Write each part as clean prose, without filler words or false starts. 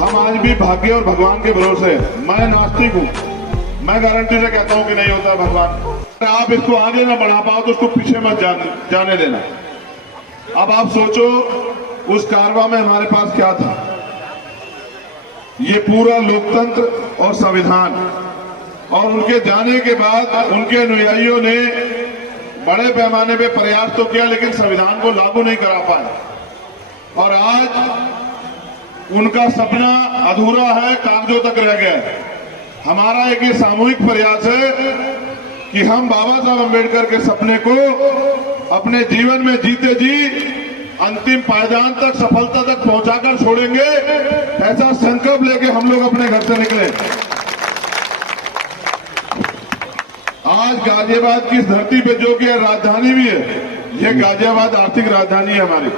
हम आज भी भाग्य और भगवान के भरोसे। मैं नास्तिक हूं, मैं गारंटी से कहता हूं कि नहीं होता भगवान। आप इसको आगे ना बढ़ा पाओ तो उसको पीछे मत जाने देना। अब आप सोचो उस कारवां में हमारे पास क्या था। ये पूरा लोकतंत्र और संविधान, और उनके जाने के बाद उनके अनुयायियों ने बड़े पैमाने पे प्रयास तो किया लेकिन संविधान को लागू नहीं करा पाए। और आज उनका सपना अधूरा है, कागजों तक रह गया है। हमारा एक ये सामूहिक प्रयास है कि हम बाबा साहब अम्बेडकर के सपने को अपने जीवन में जीते जी अंतिम पायदान तक, सफलता तक पहुंचाकर छोड़ेंगे। ऐसा संकल्प लेके हम लोग अपने घर से निकले। आज गाजियाबाद की इस धरती पे जो कि राजधानी भी है, यह गाजियाबाद आर्थिक राजधानी है हमारी।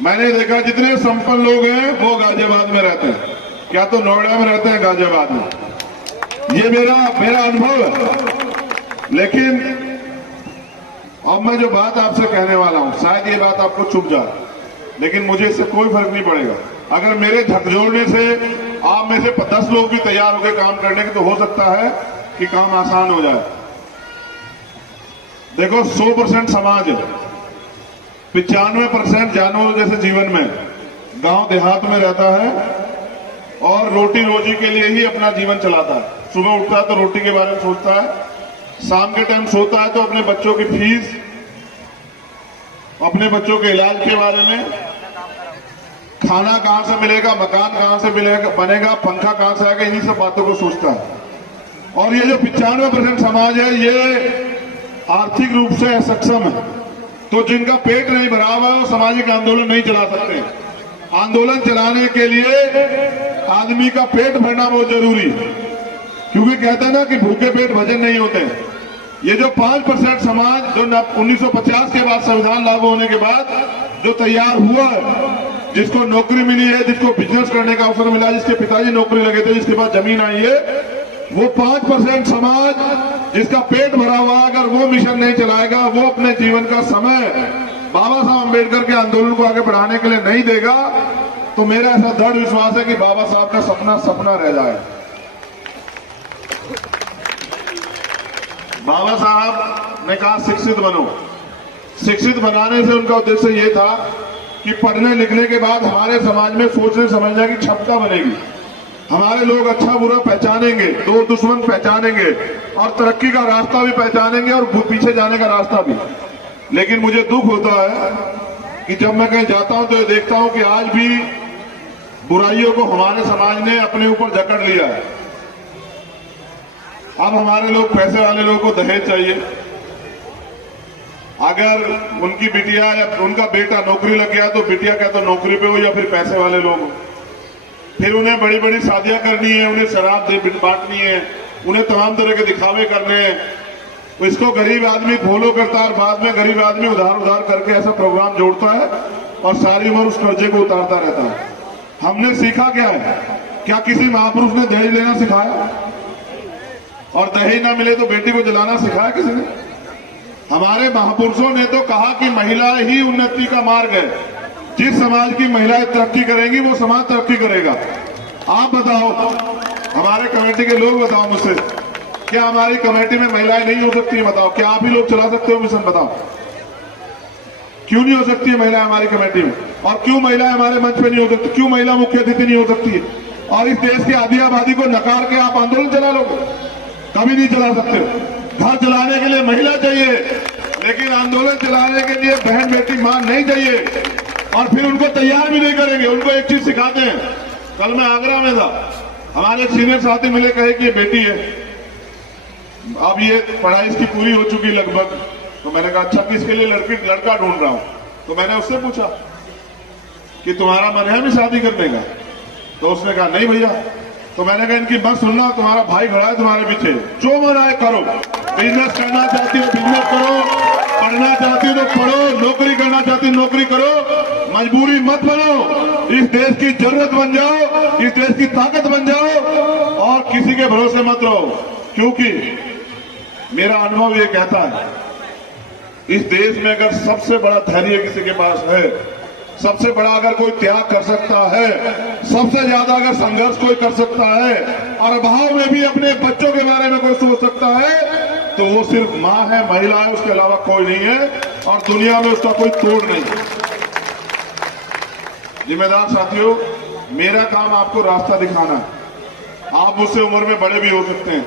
मैंने देखा जितने संपन्न लोग हैं वो गाजियाबाद में रहते हैं, क्या तो नोएडा में रहते हैं, गाजियाबाद में। ये मेरा अनुभव है। लेकिन अब मैं जो बात आपसे कहने वाला हूं, शायद ये बात आपको चुभ जाए, लेकिन मुझे इससे कोई फर्क नहीं पड़ेगा। अगर मेरे झकझोरने से आप में से 10 लोग भी तैयार होकर काम करने के, तो हो सकता है कि काम आसान हो जाए। देखो 100% समाज है, 95% जानवरों जैसे जीवन में गांव देहात में रहता है और रोटी रोजी के लिए ही अपना जीवन चलाता है। सुबह उठता है तो रोटी के बारे में सोचता है, शाम के टाइम सोता है तो अपने बच्चों की फीस, अपने बच्चों के इलाज के बारे में, खाना कहां से मिलेगा, मकान कहां से मिलेगा, बनेगा, पंखा कहां से आएगा, इन्हीं सब बातों को सोचता है। और ये जो 95% समाज है, ये आर्थिक रूप से सक्षम है। तो जिनका पेट नहीं भरा हुआ है वो सामाजिक आंदोलन नहीं चला सकते। आंदोलन चलाने के लिए आदमी का पेट भरना बहुत जरूरी है, क्योंकि कहते हैं ना कि भूखे पेट भजन नहीं होते। ये जो 5% समाज जो 1950 के बाद संविधान लागू होने के बाद जो तैयार हुआ है, जिसको नौकरी मिली है, जिसको बिजनेस करने का अवसर मिला, जिसके पिताजी नौकरी लगे थे, जिसके पास जमीन आई है, वो 5% समाज जिसका पेट भरा हुआ, अगर वो मिशन नहीं चलाएगा, वो अपने जीवन का समय बाबा साहब अम्बेडकर के आंदोलन को आगे बढ़ाने के लिए नहीं देगा, तो मेरा ऐसा दृढ़ विश्वास है कि बाबा साहब का सपना सपना रह जाए। बाबा साहब ने कहा शिक्षित बनो। शिक्षित बनाने से उनका उद्देश्य ये था कि पढ़ने लिखने के बाद हमारे समाज में सोचने समझने की क्षमता बनेगी। हमारे लोग अच्छा बुरा पहचानेंगे, दो दुश्मन पहचानेंगे और तरक्की का रास्ता भी पहचानेंगे और पीछे जाने का रास्ता भी। लेकिन मुझे दुख होता है कि जब मैं कहीं जाता हूं तो ये देखता हूं कि आज भी बुराइयों को हमारे समाज ने अपने ऊपर जकड़ लिया है। अब हमारे लोग, पैसे वाले लोगों को दहेज चाहिए। अगर उनकी बिटिया या उनका बेटा नौकरी लग गया तो बिटिया क्या तो नौकरी पे हो या फिर पैसे वाले लोग हो। फिर उन्हें बड़ी बड़ी शादियां करनी है, उन्हें शराब बांटनी है, उन्हें तमाम तरह के दिखावे करने हैं। इसको गरीब आदमी फॉलो करता है और बाद में गरीब आदमी उधार करके ऐसा प्रोग्राम जोड़ता है और सारी उम्र उस कर्जे को उतारता रहता है। हमने सीखा क्या है? क्या किसी महापुरुष ने दहेज लेना सिखाया? और दहेज ना मिले तो बेटी को जलाना सिखाया किसी ने? हमारे महापुरुषों ने तो कहा कि महिला ही उन्नति का मार्ग है। जिस समाज की महिलाएं तरक्की करेंगी वो समाज तरक्की करेगा। आप बताओ, हमारे कमेटी के लोग बताओ मुझसे, क्या हमारी कमेटी में महिलाएं नहीं हो सकती है? बताओ, क्या आप ही लोग चला सकते हो मिशन? बताओ, क्यों नहीं हो सकती है महिलाएं हमारी कमेटी में? और क्यों महिलाएं हमारे मंच पे नहीं हो सकती? क्यों महिला मुख्य अतिथि नहीं हो सकती है? और इस देश की आधी आबादी को नकार के आप आंदोलन चला लोगे? कभी नहीं चला सकते। घर चलाने के लिए महिला चाहिए, लेकिन आंदोलन चलाने के लिए बहन बेटी मां नहीं चाहिए। और फिर उनको तैयार भी नहीं करेंगे। उनको एक चीज सिखाते हैं। कल मैं आगरा में था, हमारे सीनियर साथी मिले, कहे कि ये बेटी है, अब ये पढ़ाई इसकी पूरी हो चुकी लगभग। तो मैंने कहा अच्छा, किसके लिए लड़का ढूंढ रहा हूं। तो मैंने उससे पूछा कि तुम्हारा मन है भी शादी करने का? तो उसने कहा नहीं भैया। तो मैंने कहा इनकी मत सुनना, तुम्हारा भाई खड़ा है तुम्हारे पीछे, जो मन आए करो। बिजनेस करना चाहती हो बिजनेस करो, पढ़ना चाहती हो तो पढ़ो, नौकरी करना चाहती हो नौकरी करो, मजबूरी मत बनो। इस देश की जरूरत बन जाओ, इस देश की ताकत बन जाओ और किसी के भरोसे मत रहो। क्योंकि मेरा अनुभव ये कहता है, इस देश में अगर सबसे बड़ा धैर्य किसी के पास है, सबसे बड़ा अगर कोई त्याग कर सकता है, सबसे ज्यादा अगर संघर्ष कोई कर सकता है और अभाव में भी अपने बच्चों के बारे में कोई सोच सकता है, तो वो सिर्फ मां है, महिला है, उसके अलावा कोई नहीं है और दुनिया में उसका कोई तोड़ नहीं। जिम्मेदार साथियों, मेरा काम आपको रास्ता दिखाना है। आप मुझसे उम्र में बड़े भी हो सकते हैं,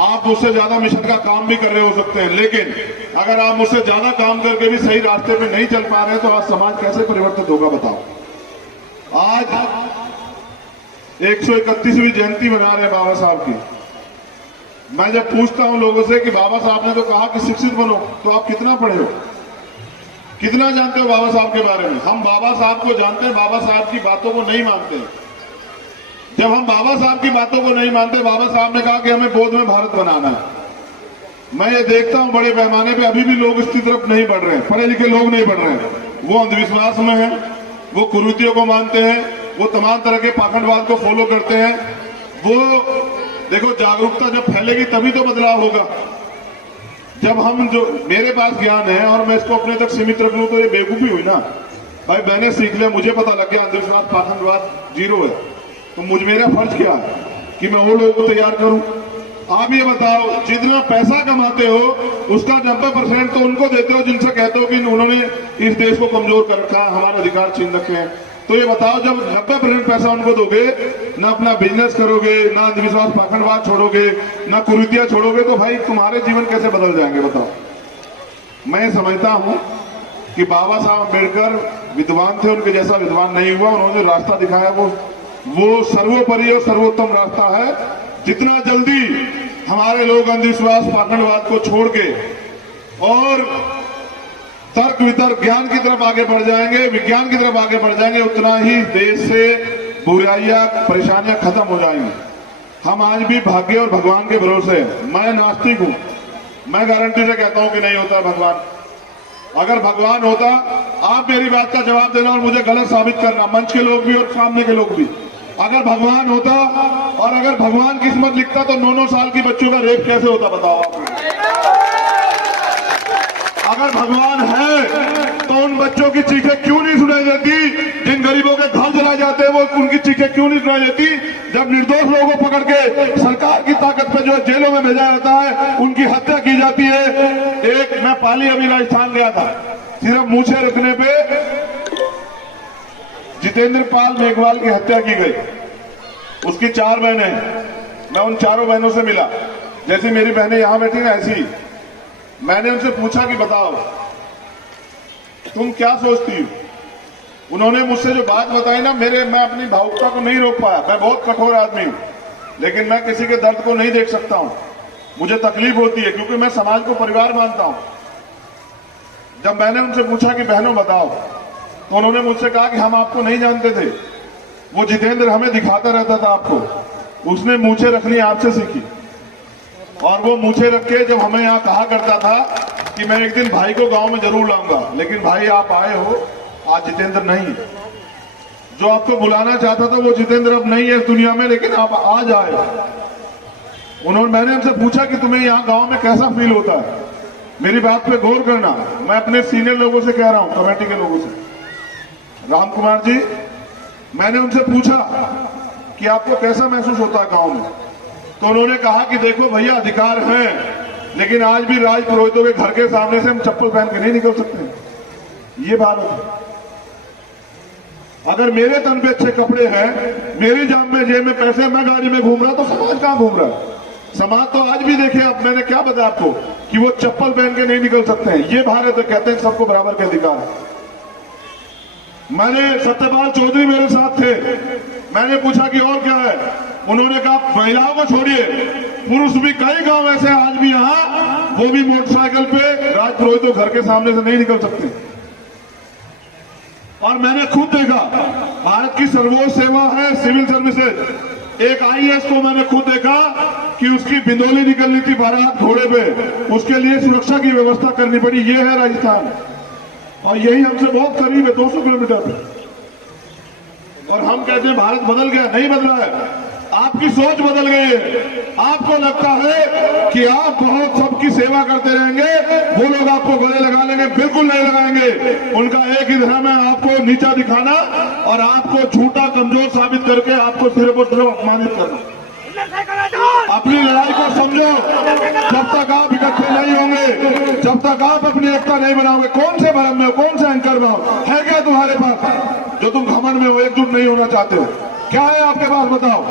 आप मुझसे ज्यादा मिशन का काम भी कर रहे हो सकते हैं, लेकिन अगर आप मुझसे ज्यादा काम करके भी सही रास्ते पे नहीं चल पा रहे तो आज समाज कैसे परिवर्तित होगा बताओ। आज 131वीं जयंती मना रहे हैं बाबा साहब की। मैं जब पूछता हूं लोगों से कि बाबा साहब ने तो कहा कि शिक्षित बनो, तो आप कितना पढ़े हो, कितना जानते हो बाबा साहब के बारे में? हम बाबा साहब को जानते हैं, बाबा साहब की बातों को नहीं मानते। जब हम बाबा साहब की बातों को नहीं मानते, बाबा साहब ने कहा कि हमें बोध में भारत बनाना है। मैं ये देखता हूं बड़े पैमाने पे अभी भी लोग इसकी तरफ नहीं बढ़ रहे हैं, पढ़े लिखे लोग नहीं बढ़ रहे हैं। वो अंधविश्वास में है, वो कुरीतियों को मानते हैं, वो तमाम तरह के पाखंडवाद को फॉलो करते हैं। वो देखो, जागरूकता जब फैलेगी तभी तो बदलाव होगा। जब हम जो मेरे पास ज्ञान है और मैं इसको अपने तक सीमित रख लूं तो ये बेवकूफी हुई ना भाई। मैंने सीख लिया, मुझे पता लग गया अंधविश्वास पाखंडवाद जीरो है, तो मेरा फर्ज क्या है कि मैं वो लोगों को तैयार करूं। आप ये बताओ, जितना पैसा कमाते हो उसका 90% तो उनको देते हो जिनसे कहते हो कि उन्होंने इस देश को कमजोर कर रखा है, हमारे अधिकार छीन रखे हैं। तो ये बताओ, जब 90% पैसा उनको दोगे, ना अपना बिजनेस करोगे, ना अंधविश्वास पाखंडवाद छोड़ोगे, ना कुरीतियां छोड़ोगे, तो भाई तुम्हारे जीवन कैसे बदल जाएंगे बताओ। मैं समझता हूं कि बाबा साहब अम्बेडकर विद्वान थे, उनके जैसा विद्वान नहीं हुआ। उन्होंने जो रास्ता दिखाया वो सर्वोपरि और सर्वोत्तम रास्ता है। जितना जल्दी हमारे लोग अंधविश्वास पाखंडवाद को छोड़ के और तर्क वितर्क ज्ञान की तरफ आगे बढ़ जाएंगे, विज्ञान की तरफ आगे बढ़ जाएंगे, उतना ही देश से बुराइयां परेशानियां खत्म हो जाएंगी। हम आज भी भाग्य और भगवान के भरोसे। मैं नास्तिक हूं, मैं गारंटी से कहता हूं कि नहीं होता भगवान। अगर भगवान होता, आप मेरी बात का जवाब देना और मुझे गलत साबित करना, मंच के लोग भी और सामने के लोग भी। अगर भगवान होता और अगर भगवान किस्मत लिखता तो 9-9 साल की बच्चों का रेप कैसे होता बताओ आप। अगर भगवान है तो उन बच्चों की चीखें क्यों नहीं सुनाई देती? जिन गरीबों के घर जलाए जाते हैं वो उनकी चीखें क्यों नहीं सुनाई देती? जब निर्दोष लोगों को पकड़ के सरकार की ताकत पे जो है जेलों में भेजा जाता है, उनकी हत्या की जाती है। एक मैं पाली अभी राजस्थान गया था, सिर्फ मूछें रखने पे जितेंद्र पाल मेघवाल की हत्या की गई। उसकी 4 बहनें हैं। मैं उन चारों बहनों से मिला, जैसी मेरी बहनें यहां बैठी हैं ऐसी। मैंने उनसे पूछा कि बताओ तुम क्या सोचती हो? उन्होंने मुझसे जो बात बताई ना, मैं अपनी भावुकता को नहीं रोक पाया। मैं बहुत कठोर आदमी हूं, लेकिन मैं किसी के दर्द को नहीं देख सकता हूं। मुझे तकलीफ होती है क्योंकि मैं समाज को परिवार मानता हूं। जब मैंने उनसे पूछा कि बहनों बताओ, तो उन्होंने मुझसे कहा कि हम आपको नहीं जानते थे, वो जितेंद्र हमें दिखाता रहता था आपको, उसने मूछें रखनी आपसे सीखी। और वो मूछें रख के जब हमें यहाँ कहा करता था कि मैं एक दिन भाई को गांव में जरूर लाऊंगा, लेकिन भाई आप आए हो, आज जितेंद्र नहीं। जो आपको बुलाना चाहता था वो जितेंद्र अब नहीं है इस दुनिया में, लेकिन आप आज आए। मैंने उनसे पूछा कि तुम्हें यहाँ गांव में कैसा फील होता है? मेरी बात पे गौर करना, मैं अपने सीनियर लोगों से कह रहा हूं, कमेटी के लोगों से। राम कुमार जी, मैंने उनसे पूछा कि आपको कैसा महसूस होता है गांव में? तो उन्होंने कहा कि देखो भैया, अधिकार हैं, लेकिन आज भी राज पुरोहितों के घर के सामने से हम चप्पल पहन के नहीं निकल सकते। ये भारत है। अगर मेरे तन पे अच्छे कपड़े हैं, मेरी जान में जेब में पैसे, मैं गाड़ी में घूम रहा, तो समाज कहां घूम रहा है? समाज तो आज भी देखे आप, मैंने क्या बताया आपको कि वो चप्पल पहन के नहीं निकल सकते हैं। ये भारत कहते हैं सबको बराबर के अधिकार है। मैंने सत्यपाल चौधरी मेरे साथ थे, मैंने पूछा कि और क्या है? उन्होंने कहा महिलाओं को छोड़िए, पुरुष भी कई गांव ऐसे आज भी यहां, वो भी मोटरसाइकिल पे राज पुरोहितों घर के सामने से नहीं निकल सकते। और मैंने खुद देखा, भारत की सर्वोच्च सेवा है सिविल सर्विसेज। एक आईएएस को मैंने खुद देखा कि उसकी बिंदौली निकलनी थी बारात घोड़े पे, उसके लिए सुरक्षा की व्यवस्था करनी पड़ी। ये है राजस्थान, और यही हमसे बहुत करीब है, 200 किलोमीटर पे। और हम कहते हैं भारत बदल गया, नहीं बदला है। आपकी सोच बदल गई है। आपको लगता है कि आप बहुत सबकी सेवा करते रहेंगे, वो लोग आपको गले लगा लेंगे। बिल्कुल नहीं लगाएंगे। उनका एक ही धर्म है, आपको नीचा दिखाना और आपको झूठा कमजोर साबित करके आपको सिर्फ और सिर्फ अपमानित करना। अपनी लड़ाई को समझो। जब तक आप इकट्ठे नहीं होंगे, जब तक आप अपनी एकता नहीं बनाओगे, कौन से भरम में हो, कौन से अहंकार में हो, है क्या तुम्हारे पास जो तुम घमंड में हो, एकजुट नहीं होना चाहते हो? क्या है आपके पास, बताओ।